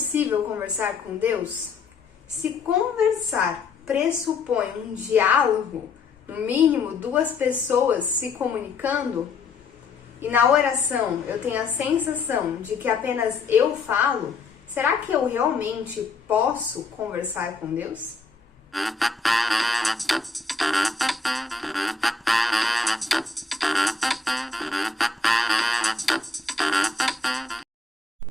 possível conversar com Deus? Se conversar pressupõe um diálogo, no mínimo duas pessoas se comunicando, e na oração eu tenho a sensação de que apenas eu falo, será que eu realmente posso conversar com Deus?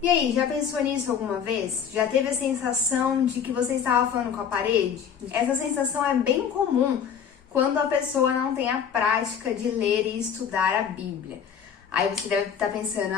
E aí, já pensou nisso alguma vez? Já teve a sensação de que você estava falando com a parede? Essa sensação é bem comum quando a pessoa não tem a prática de ler e estudar a Bíblia. Aí você deve estar pensando,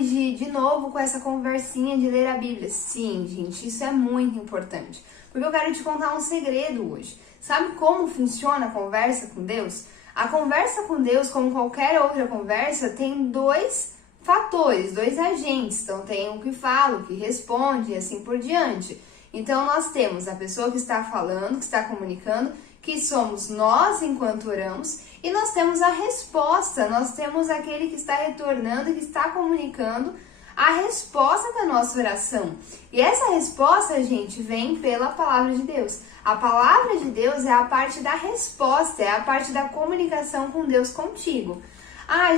de novo com essa conversinha de ler a Bíblia. Sim, gente, isso é muito importante. Porque eu quero te contar um segredo hoje. Sabe como funciona a conversa com Deus? A conversa com Deus, como qualquer outra conversa, tem dois fatores, dois agentes. Então tem o que fala, o que responde e assim por diante. Então nós temos a pessoa que está falando, que está comunicando, que somos nós enquanto oramos, e nós temos a resposta, nós temos aquele que está retornando, que está comunicando a resposta da nossa oração. E essa resposta, gente, vem pela palavra de Deus. A palavra de Deus é a parte da resposta, é a parte da comunicação com Deus contigo.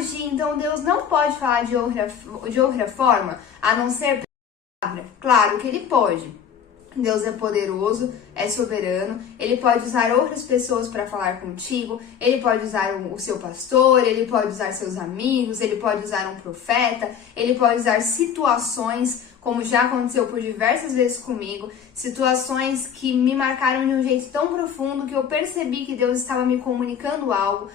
Gi, então Deus não pode falar de outra forma, a não ser pela palavra? Claro que ele pode. Deus é poderoso, é soberano, ele pode usar outras pessoas para falar contigo, ele pode usar o seu pastor, ele pode usar seus amigos, ele pode usar um profeta, ele pode usar situações, como já aconteceu por diversas vezes comigo, situações que me marcaram de um jeito tão profundo que eu percebi que Deus estava me comunicando algo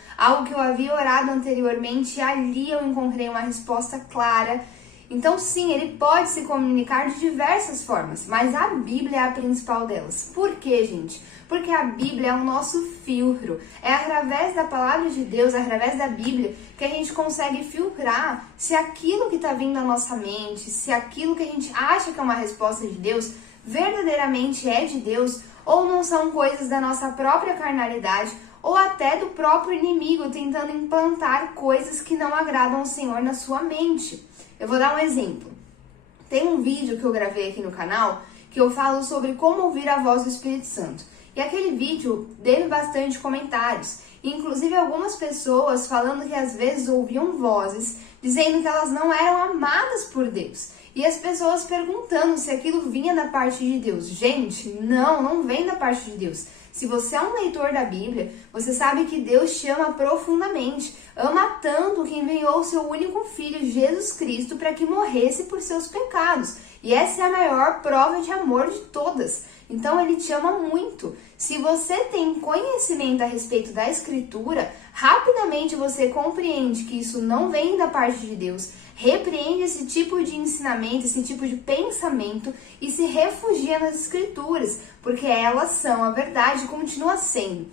que eu havia orado anteriormente, e ali eu encontrei uma resposta clara. Então sim, ele pode se comunicar de diversas formas, mas a Bíblia é a principal delas. Por quê, gente? Porque a Bíblia é o nosso filtro. É através da palavra de Deus, através da Bíblia, que a gente consegue filtrar se aquilo que está vindo à nossa mente, se aquilo que a gente acha que é uma resposta de Deus, verdadeiramente é de Deus, ou não são coisas da nossa própria carnalidade, ou até do próprio inimigo tentando implantar coisas que não agradam ao Senhor na sua mente. Eu vou dar um exemplo. Tem um vídeo que eu gravei aqui no canal que eu falo sobre como ouvir a voz do Espírito Santo. E aquele vídeo teve bastante comentários. Inclusive algumas pessoas falando que às vezes ouviam vozes dizendo que elas não eram amadas por Deus. E as pessoas perguntando se aquilo vinha da parte de Deus. Gente, não vem da parte de Deus. Se você é um leitor da Bíblia, você sabe que Deus te ama profundamente, ama tanto que enviou o seu único filho, Jesus Cristo, para que morresse por seus pecados. E essa é a maior prova de amor de todas. Então ele te ama muito. Se você tem conhecimento a respeito da Escritura, rapidamente você compreende que isso não vem da parte de Deus, repreende esse tipo de ensinamento, esse tipo de pensamento e se refugia nas Escrituras, porque elas são a verdade e continua sendo.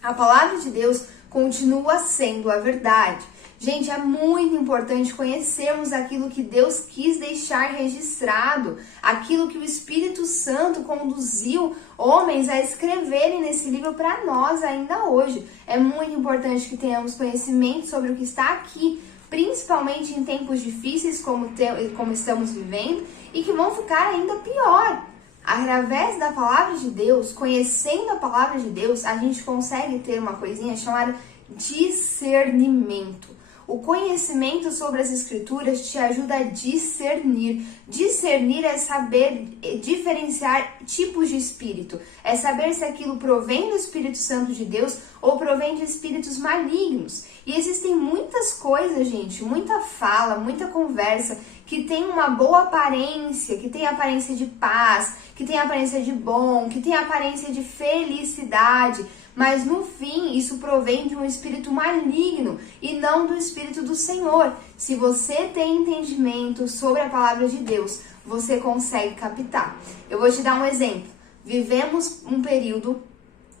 A palavra de Deus continua sendo a verdade. Gente, é muito importante conhecermos aquilo que Deus quis deixar registrado, aquilo que o Espírito Santo conduziu homens a escreverem nesse livro para nós ainda hoje. É muito importante que tenhamos conhecimento sobre o que está aqui, principalmente em tempos difíceis como estamos vivendo e que vão ficar ainda pior. Através da palavra de Deus, conhecendo a palavra de Deus, a gente consegue ter uma coisinha chamada discernimento. O conhecimento sobre as Escrituras te ajuda a discernir. Discernir é saber diferenciar tipos de espírito. É saber se aquilo provém do Espírito Santo de Deus ou provém de espíritos malignos. E existem muitas coisas, gente, muita fala, muita conversa que tem uma boa aparência, que tem aparência de paz, que tem aparência de bom, que tem aparência de felicidade, mas no fim isso provém de um espírito maligno e não do Espírito do Senhor. Se você tem entendimento sobre a palavra de Deus, você consegue captar. Eu vou te dar um exemplo. Vivemos um período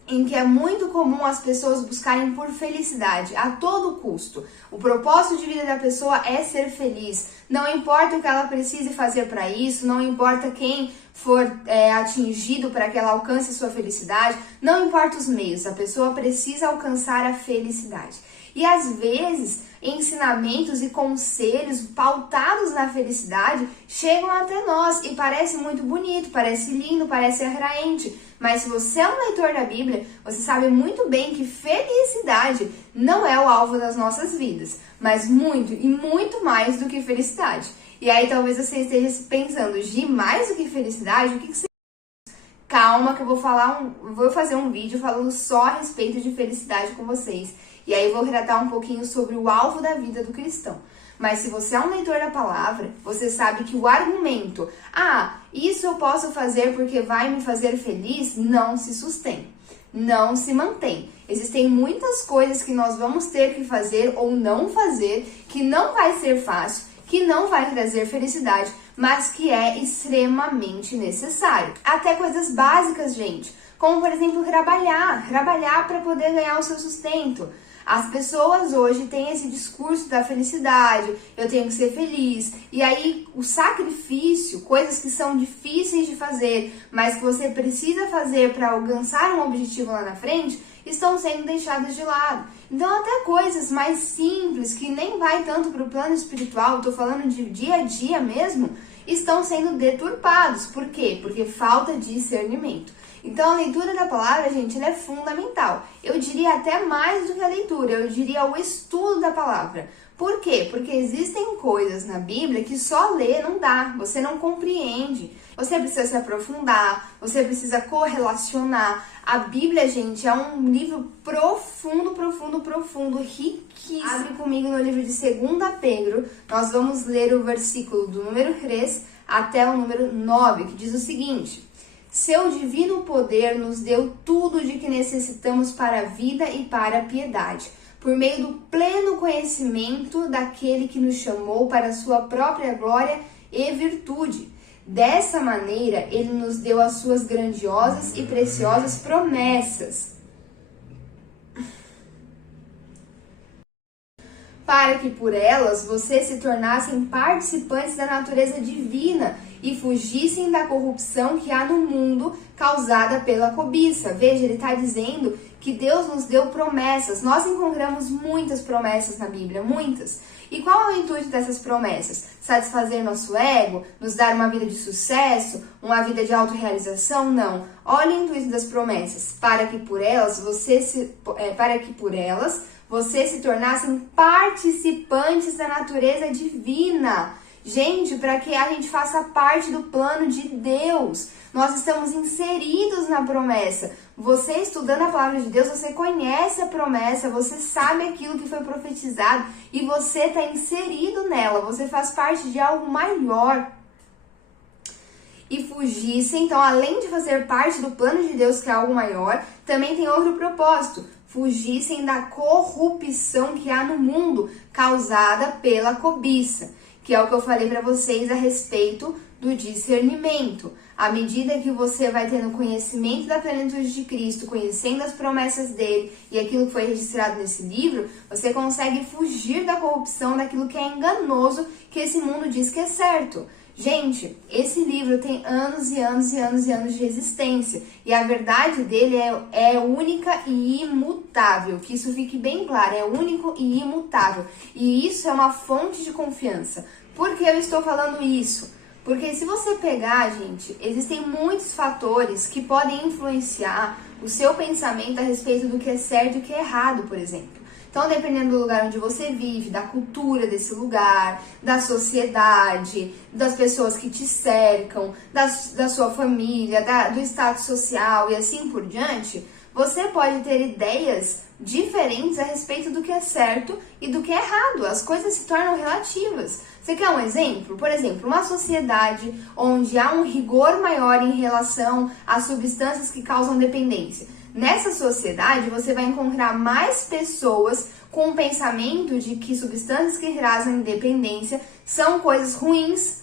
em que é muito comum as pessoas buscarem por felicidade a todo custo. O propósito de vida da pessoa é ser feliz. Não importa o que ela precise fazer para isso, não importa quem for atingido para que ela alcance sua felicidade, não importa os meios, a pessoa precisa alcançar a felicidade. E às vezes, ensinamentos e conselhos pautados na felicidade chegam até nós e parece muito bonito, parece lindo, parece atraente. Mas se você é um leitor da Bíblia, você sabe muito bem que felicidade não é o alvo das nossas vidas, mas muito e muito mais do que felicidade. E aí talvez você esteja se pensando, Gi, mais do que felicidade, o que você... Calma que eu vou fazer um vídeo falando só a respeito de felicidade com vocês. E aí eu vou tratar um pouquinho sobre o alvo da vida do cristão. Mas se você é um leitor da palavra, você sabe que o argumento, isso eu posso fazer porque vai me fazer feliz, não se sustém, não se mantém. Existem muitas coisas que nós vamos ter que fazer ou não fazer, que não vai ser fácil, que não vai trazer felicidade, mas que é extremamente necessário. Até coisas básicas, gente, como por exemplo trabalhar para poder ganhar o seu sustento. As pessoas hoje têm esse discurso da felicidade, eu tenho que ser feliz, e aí o sacrifício, coisas que são difíceis de fazer, mas que você precisa fazer para alcançar um objetivo lá na frente, estão sendo deixadas de lado. Então até coisas mais simples, que nem vai tanto para o plano espiritual, estou falando de dia a dia mesmo, estão sendo deturpados. Por quê? Porque falta discernimento. Então a leitura da palavra, gente, ela é fundamental. Eu diria até mais do que a leitura, eu diria o estudo da palavra. Por quê? Porque existem coisas na Bíblia que só ler não dá, você não compreende. Você precisa se aprofundar, você precisa correlacionar. A Bíblia, gente, é um livro profundo, riquíssimo. Abre comigo no livro de 2 Pedro, nós vamos ler o versículo do número 3 até o número 9, que diz o seguinte: seu divino poder nos deu tudo de que necessitamos para a vida e para a piedade, por meio do pleno conhecimento daquele que nos chamou para a sua própria glória e virtude. Dessa maneira, ele nos deu as suas grandiosas e preciosas promessas, para que por elas vocês se tornassem participantes da natureza divina e fugissem da corrupção que há no mundo causada pela cobiça. Veja, ele está dizendo que Deus nos deu promessas. Nós encontramos muitas promessas na Bíblia, muitas. E qual é o intuito dessas promessas? Satisfazer nosso ego? Nos dar uma vida de sucesso? Uma vida de autorrealização? Não. Olha o intuito das promessas. Para que por elas vocês se tornassem participantes da natureza divina. Gente, para que a gente faça parte do plano de Deus. Nós estamos inseridos na promessa. Você estudando a palavra de Deus, você conhece a promessa, você sabe aquilo que foi profetizado e você está inserido nela. Você faz parte de algo maior. E fugissem, então, além de fazer parte do plano de Deus, que é algo maior, também tem outro propósito. Fugissem da corrupção que há no mundo, causada pela cobiça, que é o que eu falei para vocês a respeito do discernimento. À medida que você vai tendo conhecimento da plenitude de Cristo, conhecendo as promessas dele e aquilo que foi registrado nesse livro, você consegue fugir da corrupção, daquilo que é enganoso, que esse mundo diz que é certo. Gente, esse livro tem anos e anos e anos e anos de existência, e a verdade dele é única e imutável, que isso fique bem claro, é único e imutável, e isso é uma fonte de confiança. Por que eu estou falando isso? Porque se você pegar, gente, existem muitos fatores que podem influenciar o seu pensamento a respeito do que é certo e o que é errado, por exemplo. Então, dependendo do lugar onde você vive, da cultura desse lugar, da sociedade, das pessoas que te cercam, da sua família, do status social e assim por diante, você pode ter ideias diferentes a respeito do que é certo e do que é errado. As coisas se tornam relativas. Você quer um exemplo? Por exemplo, uma sociedade onde há um rigor maior em relação às substâncias que causam dependência. Nessa sociedade, você vai encontrar mais pessoas com o pensamento de que substâncias que trazem dependência são coisas ruins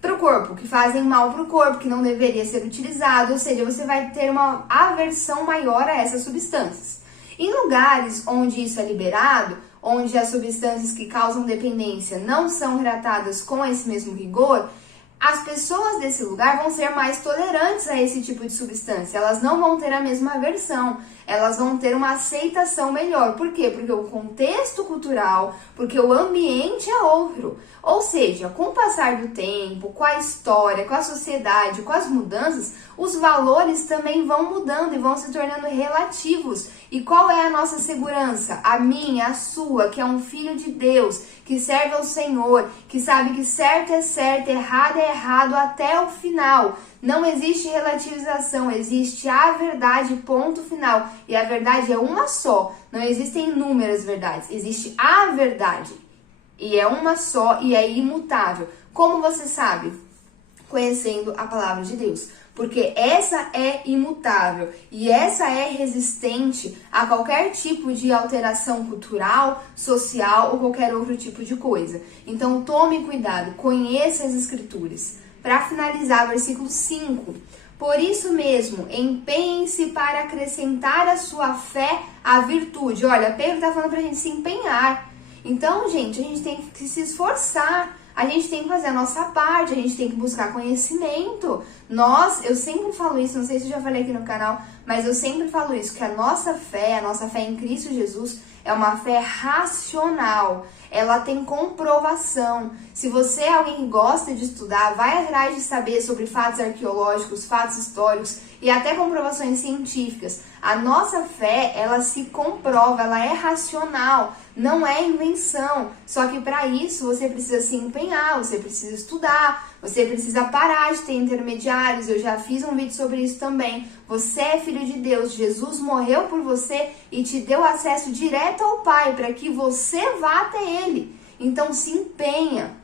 para o corpo, que fazem mal para o corpo, que não deveria ser utilizado, ou seja, você vai ter uma aversão maior a essas substâncias. Em lugares onde isso é liberado, onde as substâncias que causam dependência não são tratadas com esse mesmo rigor, as pessoas desse lugar vão ser mais tolerantes a esse tipo de substância, elas não vão ter a mesma aversão. elas vão ter uma aceitação melhor. Por quê? Porque o contexto cultural, porque o ambiente é outro. Ou seja, com o passar do tempo, com a história, com a sociedade, com as mudanças, os valores também vão mudando e vão se tornando relativos. E qual é a nossa segurança? A minha, a sua, que é um filho de Deus, que serve ao Senhor, que sabe que certo, é errado até o final. Não existe relativização, existe a verdade, ponto final. E a verdade é uma só, não existem inúmeras verdades, existe a verdade. E é uma só e é imutável. Como você sabe? Conhecendo a palavra de Deus. Porque essa é imutável e essa é resistente a qualquer tipo de alteração cultural, social ou qualquer outro tipo de coisa. Então tome cuidado, conheça as escrituras. Para finalizar, versículo 5. Por isso mesmo, empenhe-se para acrescentar à sua fé a virtude. Olha, Pedro está falando para a gente se empenhar. Então, gente, a gente tem que se esforçar. A gente tem que fazer a nossa parte, a gente tem que buscar conhecimento. Eu sempre falo isso, não sei se eu já falei aqui no canal, mas eu sempre falo isso, que a nossa fé em Cristo Jesus é uma fé racional. Ela tem comprovação. Se você é alguém que gosta de estudar, vai atrás de saber sobre fatos arqueológicos, fatos históricos e até comprovações científicas. A nossa fé, ela se comprova, ela é racional, não é invenção. Só que para isso você precisa se empenhar, você precisa estudar, você precisa parar de ter intermediários. Eu já fiz um vídeo sobre isso também. Você é filho de Deus, Jesus morreu por você e te deu acesso direto ao Pai para que você vá até Ele. Então se empenha.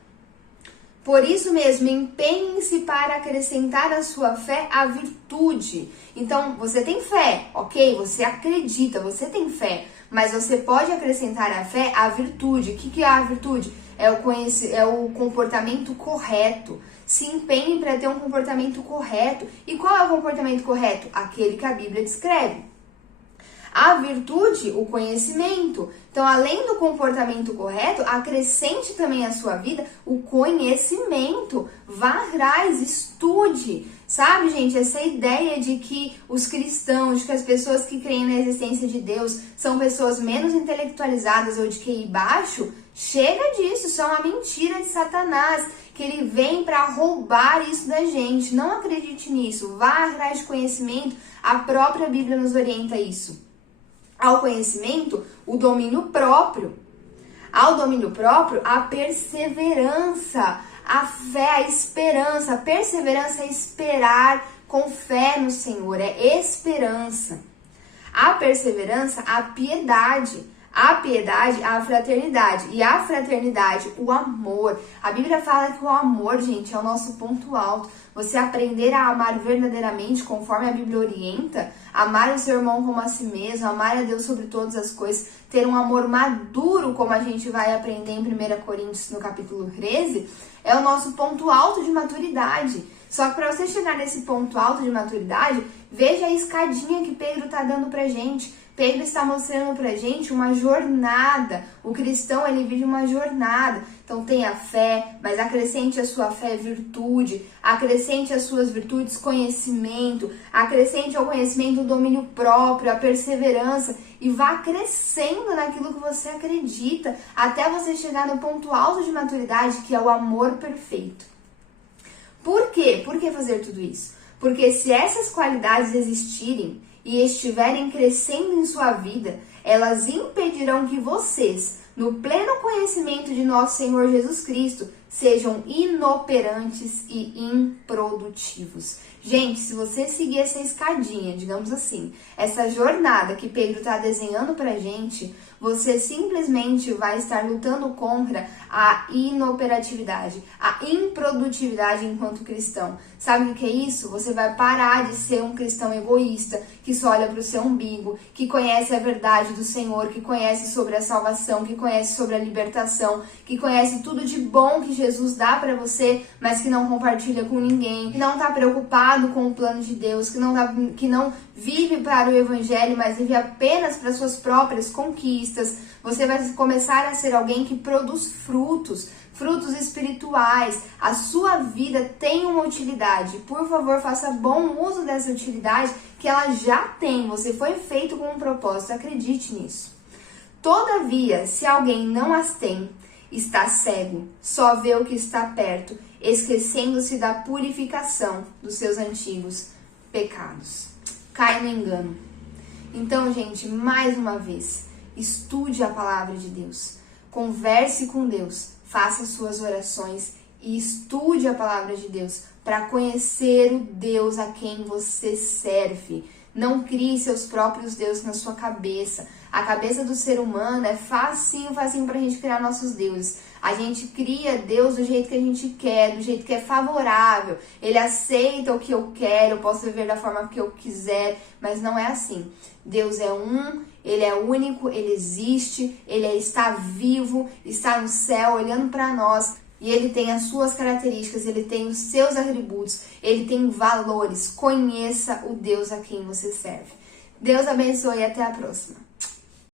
Por isso mesmo, empenhe-se para acrescentar à sua fé a virtude. Então, você tem fé, ok? Você acredita, você tem fé. Mas você pode acrescentar à fé a virtude. O que é a virtude? É o comportamento correto. Se empenhe para ter um comportamento correto. E qual é o comportamento correto? Aquele que a Bíblia descreve. A virtude, o conhecimento. Então, além do comportamento correto, acrescente também à sua vida o conhecimento. Vá atrás, estude. Sabe, gente, essa ideia de que os cristãos, de que as pessoas que creem na existência de Deus são pessoas menos intelectualizadas ou de QI baixo, chega disso, isso é uma mentira de Satanás, que ele vem para roubar isso da gente. Não acredite nisso, vá atrás de conhecimento, a própria Bíblia nos orienta a isso. Ao conhecimento, o domínio próprio. Ao domínio próprio, a perseverança, a fé, a esperança. A perseverança é esperar com fé no Senhor, é esperança. A perseverança, a piedade. A piedade, a fraternidade. E a fraternidade, o amor. A Bíblia fala que o amor, gente, é o nosso ponto alto. Você aprender a amar verdadeiramente, conforme a Bíblia orienta, amar o seu irmão como a si mesmo, amar a Deus sobre todas as coisas, ter um amor maduro, como a gente vai aprender em 1 Coríntios, no capítulo 13, é o nosso ponto alto de maturidade. Só que para você chegar nesse ponto alto de maturidade, veja a escadinha que Pedro está dando pra gente. Pedro está mostrando pra gente uma jornada. O cristão, ele vive uma jornada. Então tenha fé, mas acrescente a sua fé virtude, acrescente as suas virtudes conhecimento, acrescente ao conhecimento o domínio próprio, a perseverança e vá crescendo naquilo que você acredita até você chegar no ponto alto de maturidade, que é o amor perfeito. Por quê? Por que fazer tudo isso? Porque se essas qualidades existirem e estiverem crescendo em sua vida, elas impedirão que vocês, no pleno conhecimento de nosso Senhor Jesus Cristo, sejam inoperantes e improdutivos. Gente, se você seguir essa escadinha, digamos assim, essa jornada que Pedro está desenhando pra gente, você simplesmente vai estar lutando contra a inoperatividade, a improdutividade enquanto cristão. Sabe o que é isso? Você vai parar de ser um cristão egoísta, que só olha para o seu umbigo, que conhece a verdade do Senhor, que conhece sobre a salvação, que conhece sobre a libertação, que conhece tudo de bom que Jesus dá para você, mas que não compartilha com ninguém, que não está preocupado com o plano de Deus, que não vive para o evangelho, mas vive apenas para suas próprias conquistas. Você vai começar a ser alguém que produz frutos, frutos espirituais. A sua vida tem uma utilidade. Por favor, faça bom uso dessa utilidade que ela já tem. Você foi feito com um propósito, acredite nisso. Todavia, se alguém não as tem, está cego, só vê o que está perto, esquecendo-se da purificação dos seus antigos pecados. Cai no engano. Então, gente, mais uma vez, estude a palavra de Deus, converse com Deus, faça suas orações e estude a palavra de Deus para conhecer o Deus a quem você serve. Não crie seus próprios deuses na sua cabeça. A cabeça do ser humano é facinho pra gente criar nossos deuses. A gente cria Deus do jeito que a gente quer, do jeito que é favorável. Ele aceita o que eu quero, eu posso viver da forma que eu quiser, mas não é assim. Deus é um, Ele é único, Ele existe, Ele está vivo, está no céu olhando para nós. E Ele tem as suas características, Ele tem os seus atributos, Ele tem valores. Conheça o Deus a quem você serve. Deus abençoe e até a próxima.